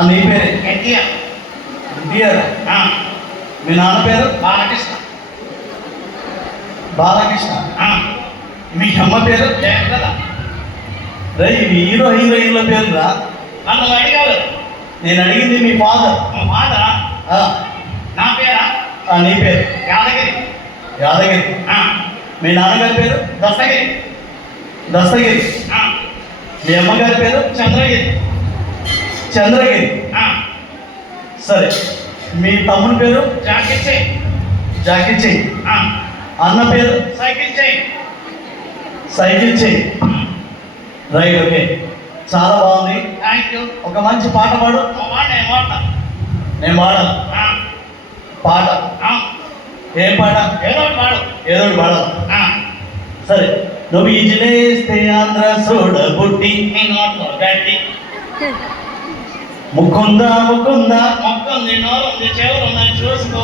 నీ పేరే? ఎన్టీఆర్. ఆ, మీ నాన్న పేరు? బాలకృష్ణ. బాలకృష్ణ. మీ అమ్మ పేరు? జయప్రద రే ఇవి హీరో హీరోయిన్ల పేరురా? నన్ను అడిగారు నేను అడిగింది మీ ఫాదర్. మా ఫాదరా? నా పేరా? నీ పేరు? యాదగిరి. యాదగిరి. మీ నాన్నగారి పేరు? దస్తగిరి. దస్తగిరి. మీ అమ్మగారి పేరు? చంద్రగిరి. చంద్రగిరి. సరే మీ తమ్ముని పేరు? జాకెట్ చేయి జాకీ చెయ్యి ఆ, అన్న పేరు? సైకిల్ చేయి సైకిల్ చెయ్యి రైట్ ఓకే. చాలా బాగుంది. Thank you. ఒక మంచి పాట పాడు. నేను వాడతా నేను పాడాలి ఆ, పాట. ఏం పాట? ఏదో వాడు ఏదో ఆ, సరే నువ్వు ఈజిలేస్తే ఆంధ్ర సోడ బుట్టి నీ నోట్లో గడ్డి ముకుందా ముకుందా. మొక్కం నీ నోరుంది చెవులు ఉందని చూసుకో.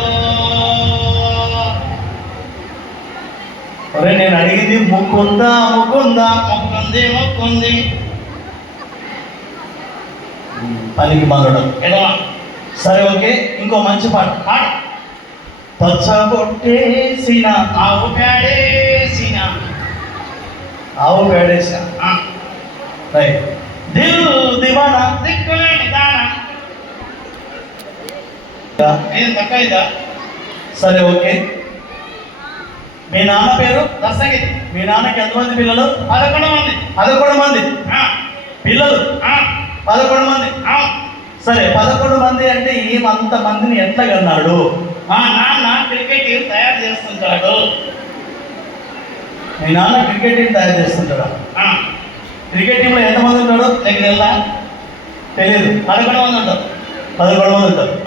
ఒరే నేను అడిగింది ముకుందా ముకుందా. మొక్కుంది మొక్కుంది. పనికి మారడం. ఏదో. సరే ఓకే. ఇంకో మంచి పాట. పాట. పచ్చ కొట్టేసిన ఆవు పేడేసిన ఆవు పేడేసిన రైట్. దిల్ దివానా. దిక్కులేని సరే ఓకే. మీ నాన్న పేరు? దస్తగిరి మీ నాన్నకి ఎంతమంది పిల్లలు? పదకొండు మంది. పదకొండు మంది. ఆ, పిల్లలు? ఆ, పదకొండు మంది. ఆ. సరే పదకొండు మంది అంటే ఏమంత మందిని ఎట్లా కన్నాడు? మా నాన్న క్రికెట్ టీం తయారు చేస్తుంటాడు. మీ నాన్న క్రికెట్ టీం తయారు చేస్తుంటాడా? క్రికెట్ టీంలో ఎంతమంది ఉంటాడు తెలుసా తెలియదు పదకొండు మంది ఉంటారు. పదకొండు మంది ఉంటారు.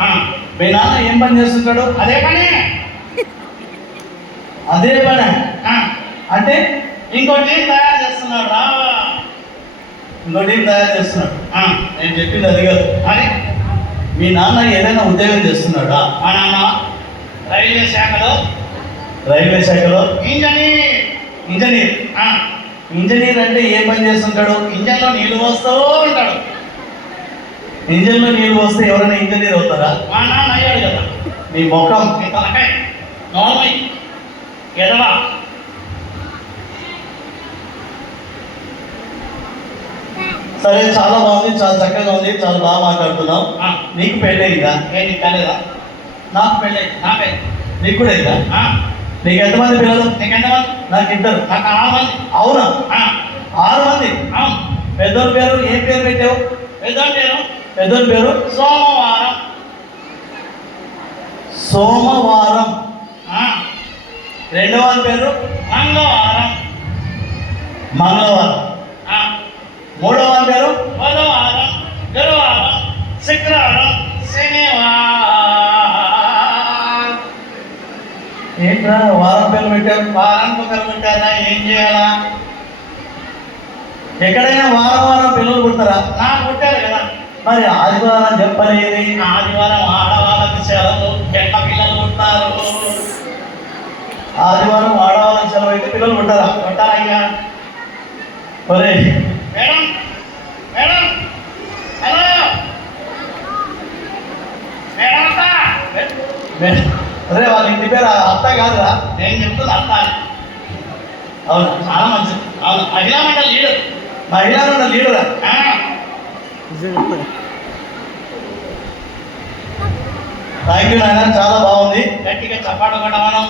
మీ నాన్న ఏం పని చేస్తుంటాడు? అదే పని. అదే పని. ఆ, అంటే ఇంకో టీం తయారు చేస్తున్నాడు రా ఇంకో టీం తయారు చేస్తున్నాడు. ఆ, నేను చెప్పింది అది కాదు. మరి మీ నాన్న ఏదైనా ఉద్యోగం చేస్తున్నాడా? మా నాన్న రైల్వే శాఖలో. రైల్వే శాఖలో? ఇంజనీర్. ఇంజనీర్. ఆ, ఇంజనీర్ అంటే ఏ పని చేస్తుంటాడు? ఇంజన్లో నీళ్ళు పోస్తూ ఉంటాడు. ఇంజన్లో నీళ్ళు వస్తే ఎవరైనా ఇంజనీర్ అవుతారా మా నాన్న అయ్యాడు కదా. మీ ముఖం. నీ తలకాయ నోర్మై ఎదవా. సరే చాలా బాగుంది చాలా చక్కగా ఉంది చాలా బాగా మాట్లాడుతున్నావు. ఆ, నీకు పెళ్ళయిందా ఏంటి కాలేదా నాకు పెళ్ళై నాకే నీకు కూడా అయిందా నీకు ఎంతమంది పిల్లలు? నీకెంతమంది? నాకు ఇద్దరు నాకు ఆరు మంది. అవునా? ఆరు మంది? అవును. పెద్దోళ్ళ పేరు ఏం పేరు పెట్టావు? ఏదో పేరు పెద్దోళ్ళ పేరు? సోమవారం. సోమవారం. ఆ, రెండవ పేరు? మంగళవారం. మంగళవారం. ఆ, మూడవ పేరు? బుధవారం గురువారం శుక్రవారం శనివారం. ఏంట్రా వారం పేరు పెట్టావు వారానికి ఒకరు పుట్టారా? ఏం చేయాలా? ఎక్కడైనా వారం వారం పిల్లలు పుడతారా? నాకు పుట్టారు మరి ఆదివారం చెప్పలేది. ఆదివారం ఆడవాళ్ళకి సెలవు ఎట్ల పిల్లలు పుట్టారు ఆదివారం ఆడవాళ్ళకి సెలవు అయితే పిల్లలు పుట్టారా పుట్టారయ్యా ఒరే. Madam madam hello. అరే వాళ్ళ ఇంటి పేరు అత్త కాదురా. నేను చెప్తుంది అత్త. అవును? చాలా మంచిది. అవును మహిళా మండలి లీడర్. మహిళా లీడరా? ఆ, థ్యాంక్ యూ నాయన. చాలా బాగుంది. గట్టిగా చప్పాడు కూడా మనం